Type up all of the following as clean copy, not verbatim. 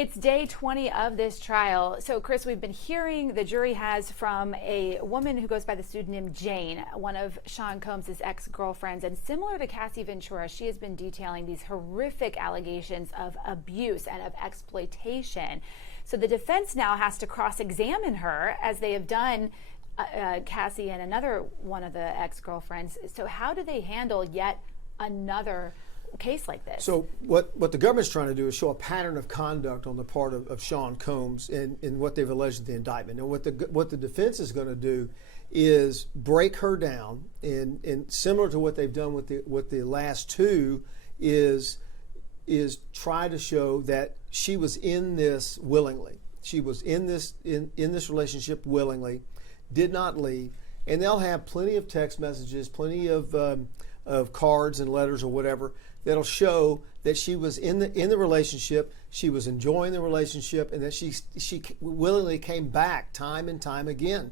It's day 20 of this trial. So, Chris, we've been hearing the jury has from a woman who goes by the pseudonym Jane, one of Sean Combs' ex-girlfriends. And similar to Cassie Ventura, she has been detailing these horrific allegations of abuse and of exploitation. So the defense now has to cross-examine her, as they have done Cassie and another one of the ex-girlfriends. So how do they handle yet another case like this? So what the government's trying to do is show a pattern of conduct on the part of Sean Combs in what they've alleged in the indictment. And what the defense is going to do is break her down, and similar to what they've done with the last two, is try to show that she was in this willingly. She was in this relationship willingly, did not leave, and they'll have plenty of text messages, plenty of cards and letters or whatever that'll show that she was in the relationship, she was enjoying the relationship, and that she willingly came back time and time again.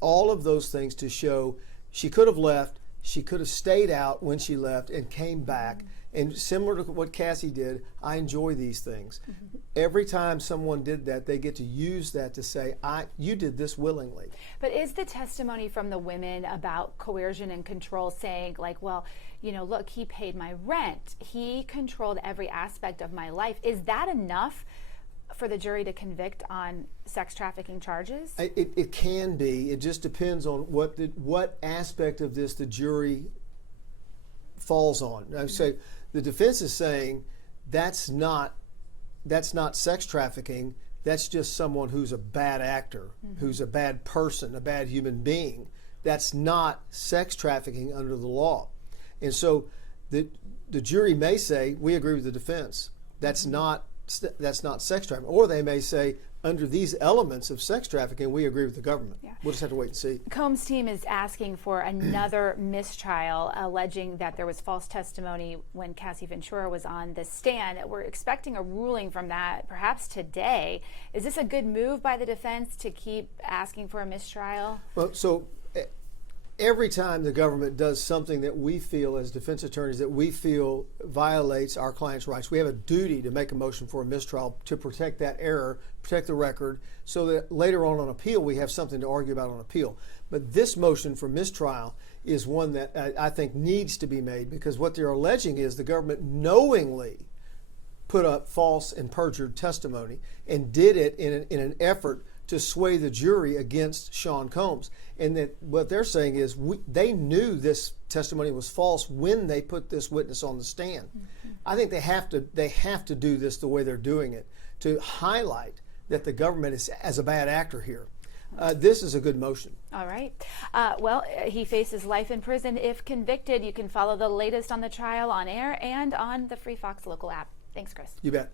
All of those things to show she could have left, she could have stayed out when she left and came back. And similar to what Cassie did, I enjoy these things. Mm-hmm. Every time someone did that, they get to use that to say, you did this willingly. But is the testimony from the women about coercion and control saying, like, well, look, he paid my rent, he controlled every aspect of my life, is that enough for the jury to convict on sex trafficking charges? It can be. It just depends on what aspect of this the jury falls on. I say the defense is saying that's not sex trafficking. That's just someone who's a bad actor, mm-hmm. who's a bad person, a bad human being. That's not sex trafficking under the law. And so the jury may say, we agree with the defense. That's not sex trafficking. Or they may say, under these elements of sex trafficking, we agree with the government. Yeah. We'll just have to wait and see. Combs' team is asking for another mistrial, alleging that there was false testimony when Cassie Ventura was on the stand. We're expecting a ruling from that perhaps today. Is this a good move by the defense to keep asking for a mistrial? Well, so every time the government does something that we feel as defense attorneys that we feel violates our client's rights, we have a duty to make a motion for a mistrial to protect that error, protect the record, so that later on appeal we have something to argue about on appeal. But this motion for mistrial is one that I think needs to be made, because what they're alleging is the government knowingly put up false and perjured testimony and did it in an effort to sway the jury against Sean Combs. And that what they're saying is they knew this testimony was false when they put this witness on the stand. Mm-hmm. I think they have to do this the way they're doing it, to highlight that the government is as a bad actor here. This is a good motion. All right. Well, he faces life in prison if convicted. You can follow the latest on the trial on air and on the Free Fox local app. Thanks, Chris. You bet.